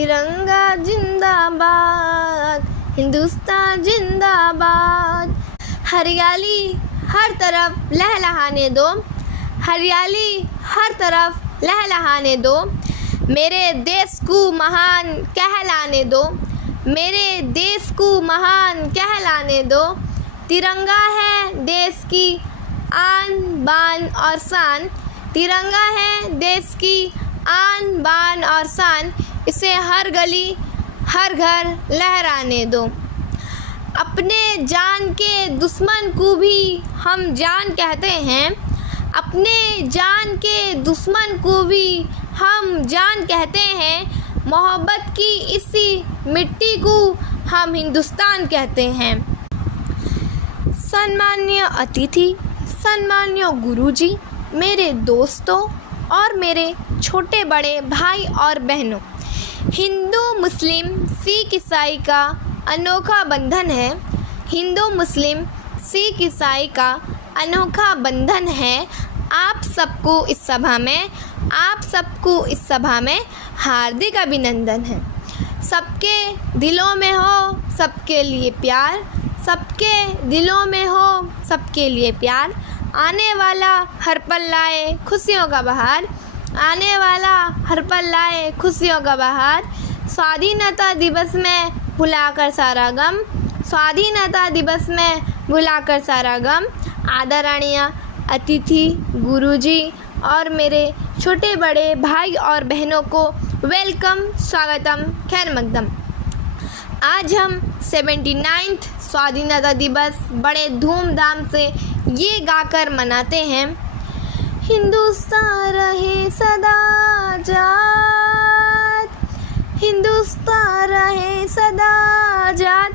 तिरंगा जिंदाबाद, हिंदुस्तान जिंदाबाद। हरियाली हर तरफ लहलहाने दो, हरियाली हर तरफ लहलहाने दो। मेरे देश को महान कहलाने दो, मेरे देश को महान कहलाने दो। तिरंगा है देश की आन बान और शान, तिरंगा है देश की आन बान और शान। इसे हर गली हर घर लहराने दो। अपने जान के दुश्मन को भी हम जान कहते हैं, अपने जान के दुश्मन को भी हम जान कहते हैं। मोहब्बत की इसी मिट्टी को हम हिंदुस्तान कहते हैं। सम्माननीय अतिथि, सम्माननीय गुरुजी, मेरे दोस्तों और मेरे छोटे बड़े भाई और बहनों, हिंदू मुस्लिम सिख ईसाई का अनोखा बंधन है, हिंदू मुस्लिम सिख ईसाई का अनोखा बंधन है। आप सबको इस सभा में हार्दिक अभिनंदन है। सबके दिलों में हो सबके लिए प्यार, सबके दिलों में हो सबके लिए प्यार। आने वाला हर पल लाए खुशियों का बहार, आने वाला हर पल लाए खुशियों का बहार। स्वाधीनता दिवस में भुलाकर सारा गम, स्वाधीनता दिवस में भुलाकर सारा गम। आदरणीय अतिथि, गुरुजी और मेरे छोटे बड़े भाई और बहनों को वेलकम, स्वागतम, खैर मकदम। आज हम 79वां स्वाधीनता दिवस बड़े धूमधाम से ये गाकर मनाते हैं। हिंदुस्तान रहे सदा आजाद, हिंदुस्तान रहे सदा आजाद,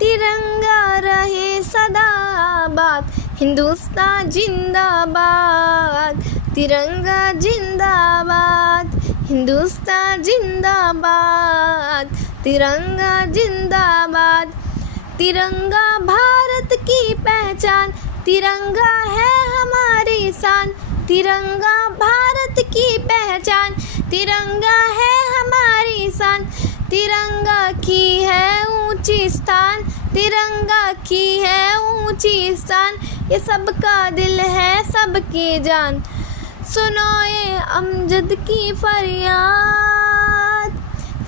तिरंगा रहे सदा आबाद। हिंदुस्तान जिंदाबाद, तिरंगा जिंदाबाद, हिंदुस्तान जिंदाबाद, तिरंगा जिंदाबाद। तिरंगा भारत की पहचान, तिरंगा है हमारी शान, तिरंगा भारत की पहचान, तिरंगा है हमारी शान। तिरंगा की है ऊंची स्थान, तिरंगा की है ऊंची स्थान। ये सबका दिल है सबकी जान, सुनो ये अमजद की फरियाद,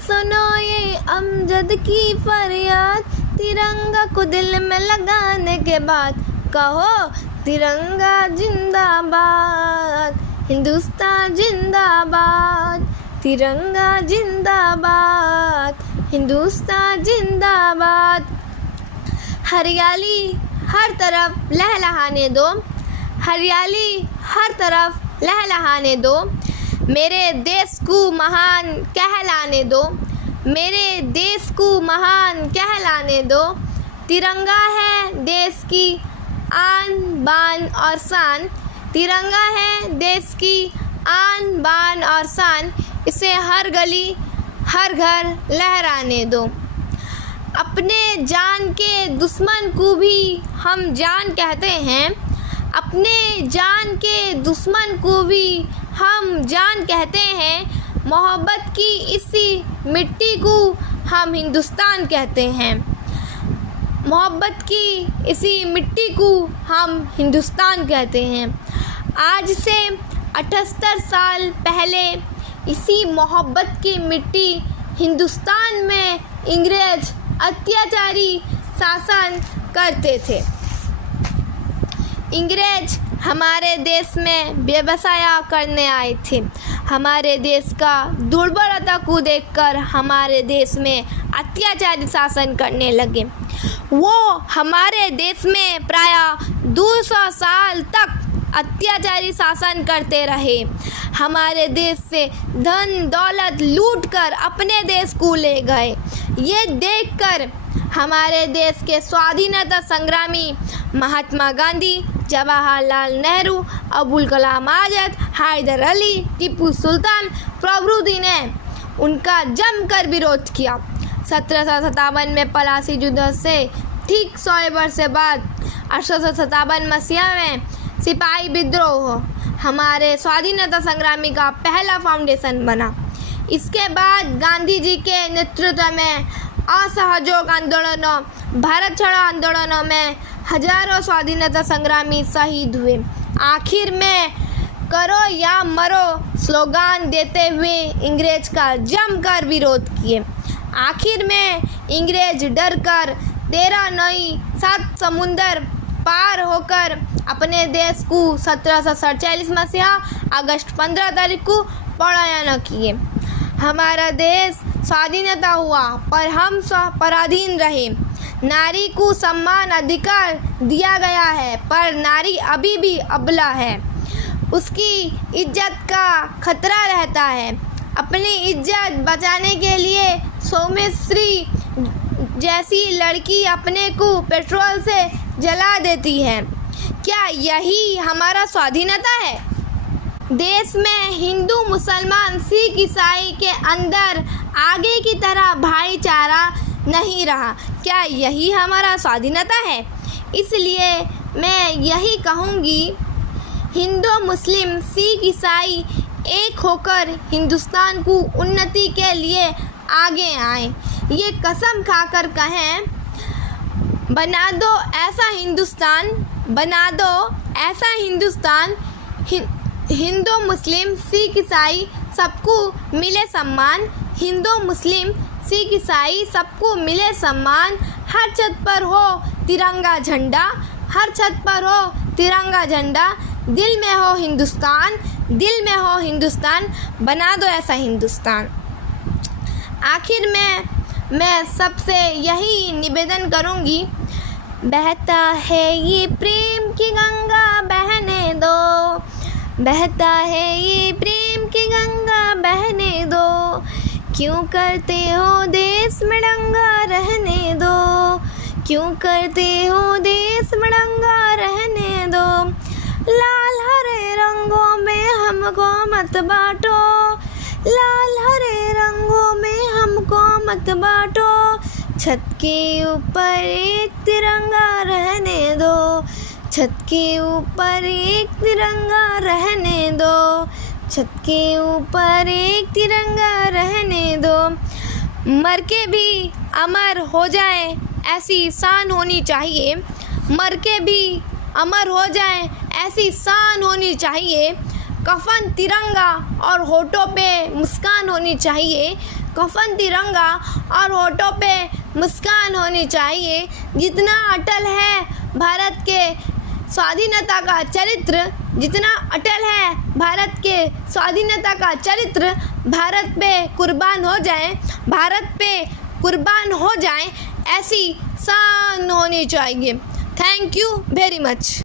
सुनो ये अमजद की फरियाद। तिरंगा को दिल में लगाने के बाद कहो तिरंगा जिंदाबाद, हिंदुस्तान जिंदाबाद, तिरंगा जिंदाबाद, हिंदुस्तान जिंदाबाद। हरियाली हर तरफ लहलहाने दो, हरियाली हर तरफ लहलहाने दो। मेरे देश को महान कहलाने दो, मेरे देश को महान कहलाने दो। तिरंगा है देश की आन बान और शान, तिरंगा है देश की आन बान और शान। इसे हर गली हर घर लहराने दो। अपने जान के दुश्मन को भी हम जान कहते हैं, अपने जान के दुश्मन को भी हम जान कहते हैं। मोहब्बत की इसी मिट्टी को हम हिंदुस्तान कहते हैं, मोहब्बत की इसी मिट्टी को हम हिंदुस्तान कहते हैं। आज से 78 साल पहले इसी मोहब्बत की मिट्टी हिंदुस्तान में अंग्रेज अत्याचारी शासन करते थे। अंग्रेज हमारे देश में व्यवसाय करने आए थे। हमारे देश का दुर्बलता को देखकर हमारे देश में अत्याचारी शासन करने लगे। वो हमारे देश में प्राय 200 साल तक अत्याचारी शासन करते रहे। हमारे देश से धन दौलत लूटकर अपने देश को ले गए। ये देखकर हमारे देश के स्वाधीनता संग्रामी महात्मा गांधी, जवाहरलाल नेहरू, अबुल कलाम आज़ाद, हैदर अली, टीपू सुल्तान प्रभृति ने उनका जमकर विरोध किया। 1757 में पलासी युद्ध से ठीक 100 वर्ष बाद 1857 मसीहा में सिपाही विद्रोह हमारे स्वाधीनता संग्रामी का पहला फाउंडेशन बना। इसके बाद गांधी जी के नेतृत्व में असहयोग आंदोलनों, भारत छोड़ो आंदोलनों में हजारों स्वाधीनता संग्रामी शहीद हुए। आखिर में करो या मरो स्लोगान देते हुए अंग्रेज का जमकर विरोध किए। आखिर में अंग्रेज डर कर 13 नई 7 समुंदर पार होकर अपने देश को 1747 मसीहा अगस्त 15 तारीख को पलायन किए। हमारा देश स्वाधीनता हुआ पर हम पराधीन रहे। नारी को सम्मान अधिकार दिया गया है पर नारी अभी भी अबला है, उसकी इज्जत का खतरा रहता है। अपनी इज्जत बचाने के लिए सौम्यश्री जैसी लड़की अपने को पेट्रोल से जला देती है। क्या यही हमारा स्वाधीनता है? देश में हिंदू, मुसलमान, सिख, ईसाई के अंदर आगे की तरह भाईचारा नहीं रहा। क्या यही हमारा स्वाधीनता है? इसलिए मैं यही कहूँगी, हिंदू, मुस्लिम, सिख, ईसाई एक होकर हिंदुस्तान को उन्नति के लिए आगे आए। ये कसम खाकर कहें, बना दो ऐसा हिंदुस्तान, बना दो ऐसा हिंदुस्तान, हिंदू, मुस्लिम, सिख, ईसाई सबको मिले सम्मान, हिंदू, मुस्लिम, सिख, ईसाई सबको मिले सम्मान। हर छत पर हो तिरंगा झंडा, हर छत पर हो तिरंगा झंडा। दिल में हो हिंदुस्तान, दिल में हो हिंदुस्तान, बना दो ऐसा हिंदुस्तान। आखिर में मैं सबसे यही निवेदन करूँगी, बहता है ये प्रेम की गंगा बहने दो, बहता है ये प्रेम की गंगा बहने दो, क्यों करते हो देश में दंगा रहने दो, क्यों करते हो देश में दंगा रहने दो। लाल हरे रंगों में हमको मत बांटो, लाल हरे रंगों में हमको मत बांटो, छत के ऊपर एक तिरंगा रहने दो, छत के ऊपर एक तिरंगा रहने दो, छत के ऊपर एक तिरंगा रहने दो। मर के भी अमर हो जाए ऐसी शान होनी चाहिए, मर के भी अमर हो जाए ऐसी शान होनी चाहिए। कफन तिरंगा और होठों पे मुस्कान होनी चाहिए, कफन तिरंगा और होठों पे मुस्कान होनी चाहिए। जितना अटल है भारत के स्वाधीनता का चरित्र, जितना अटल है भारत के स्वाधीनता का चरित्र, भारत पे कुर्बान हो जाए, भारत पे कुर्बान हो जाए ऐसी शान होनी चाहिए। Thank you very much.